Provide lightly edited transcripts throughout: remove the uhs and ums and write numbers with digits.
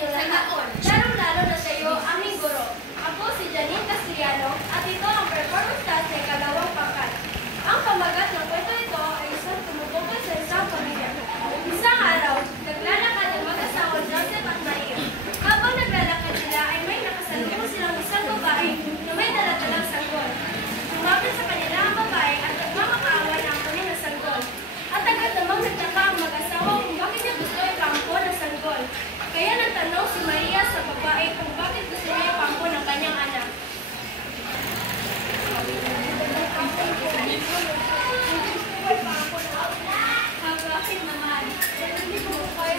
inyo lahat. Lalong-lalo na sa iyo, aming guro. Ako si Janine Castellano at ito ang performance class ng ikalawang pangkat. Ang pamagat ng kwento ito ay isang tumutukoy sa isang pamilya. Isang araw, naglalakad ang mag-asawa Joseph at Maria. Habang naglalakad sila ay may nakasalubong silang isang babae na may dala-dalang sanggol. Lumapit sa kanila ang babae at nagmamakaawa ng puno ng sanggol. At agad namang nagtaka ang mag-asawa kung bakit niya gusto ipangko ng sanggol. Kaya nagtanong si Maria sa babae kung bakit gusto niya ipangko ng kanyang anak. Bakit naman? Hindi ko kaya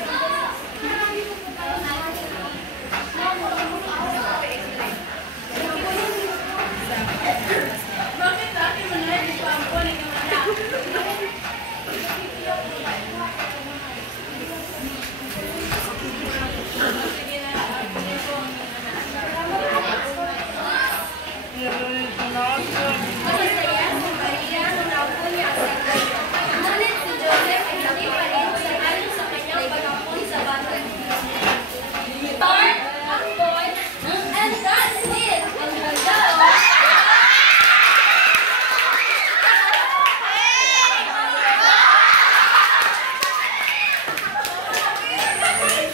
bakit dati mo na ipangko ng iyong anak? Masasaya si Maria nung naupo niya ang sanggol. Ngunit si Joseph ay hindi pa rin sangayon sa kanyang pag-ampun sa bata. Start, ampon, and that's it! Ang ganda, oh!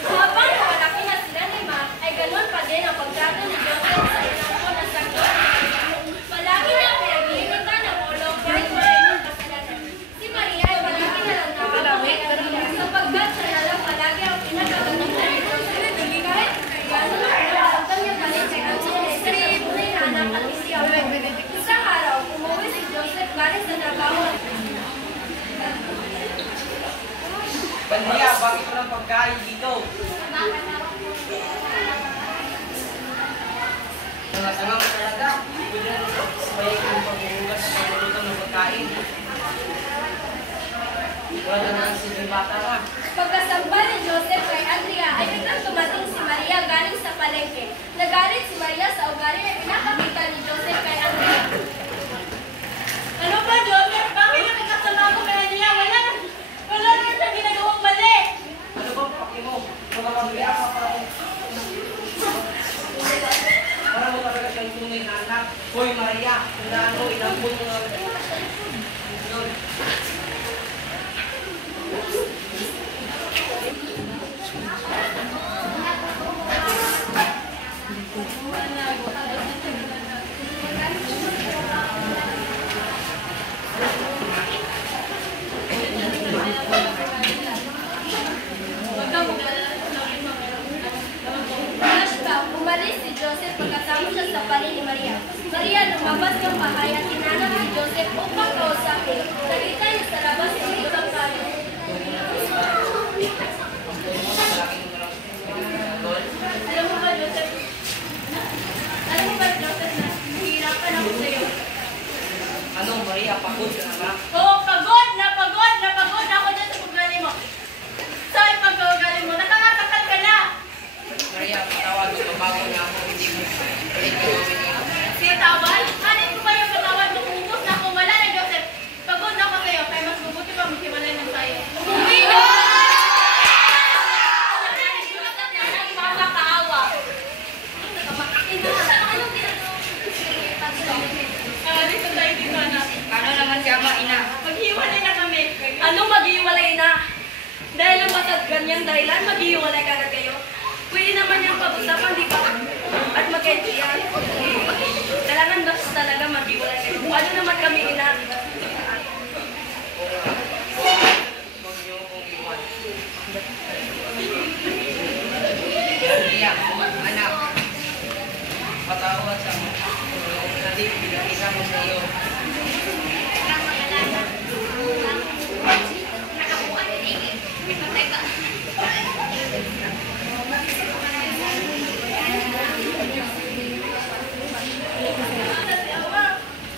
Habang malaki na sila ni Ma, ay ganun pa din ang pagtrato ni Joseph sa inampon ng sanggol. Palagi na pinag-iimitan ng ulo kahit wala yung kasalanan. Si Maria ay palagi na lang nakakapagay sapagkat siya na lang palagi ang pinagkakalimutan ni Joseph. Kahit gano'n ang pinakamtang niya galit kay Angeles sa tunay na anak at isiyaw. Isang araw, umuwi si Joseph galing sa trabaho. Bandiya, bakit walang pagkain dito? Sanga-sanga mo talaga. Pwede na sabay kong paghuhugas sa pagluluto ng pagkain. Wala na lang si bata ka. Pagkasambal ni Joseph kay Andrea ay biglang tumating si Maria galing sa palengke. Nagalit si Maria sa ugali na pinakakita ni Joseph kay Andrea. Ano ba, Joseph? Bakit nakakasama ko kay Andrea? Wala na siya ginagawang mali. Ano ba paki mo? Magkapagbiyak ka para mo talaga siyang tunay na anak. Hoy Maria, tandaan mo, inampun mo na yun. Umalis si Joseph pagkasama siya sa parin ni Maria. Maria lumabas ng bahay at tinanong si Joseph upang kausapin. Nakita niya sa labas ng isang kano. Alam mo ba, Joseph? Na nahihirapan ako sa'yo? Ano Maria, pagod ka na ba? Oo, pagod na ako dyan sa paggaling mo. Saan yung paggaling mo? Nakakatakal ka na! Maria, patawag ko, bago na ako, hindi mo gawin yun. Si Tawal? Kanin ko ba yung patawad mo? Ubus na ako, wala na, Joseph. Pagod na ako sa'yo, kaya mas mabuti pa maghiwalay ng tayo. Umuwi na! Makakaawa. Anong ginagawa? Dito tayo dito, anak. Ano naman si ama, ina? Maghiwalay na kami. Anong maghiwalay na? Dahil lang ba sa ganyang dahilan, maghiwalay ka na kayo? Pwede naman yung pag-usapan, di ba? At magkaintindihan. Kailangan ba talaga maghiwalay kayo? Ano naman kami ina? Huwag niyo kong iwan. Maria, anak, patawad sa mga hindi pinakita mo sa iyo.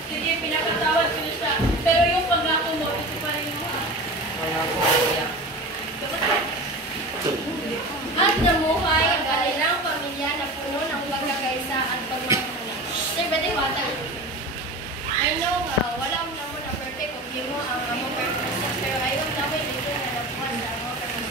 Sige, pinakatawad ko na siya. Pero yung pangako mo, ito pa rin yung Wala ko, Maria. at namuhay ang kanilang pamilya na puno ng pagkakaisa at pagmamahal. Sir, pwede bata. I know, wala mo naman na perfect kung di mo ang among perfect. Pero ayaw namin dito na nabuhan sa among perfect.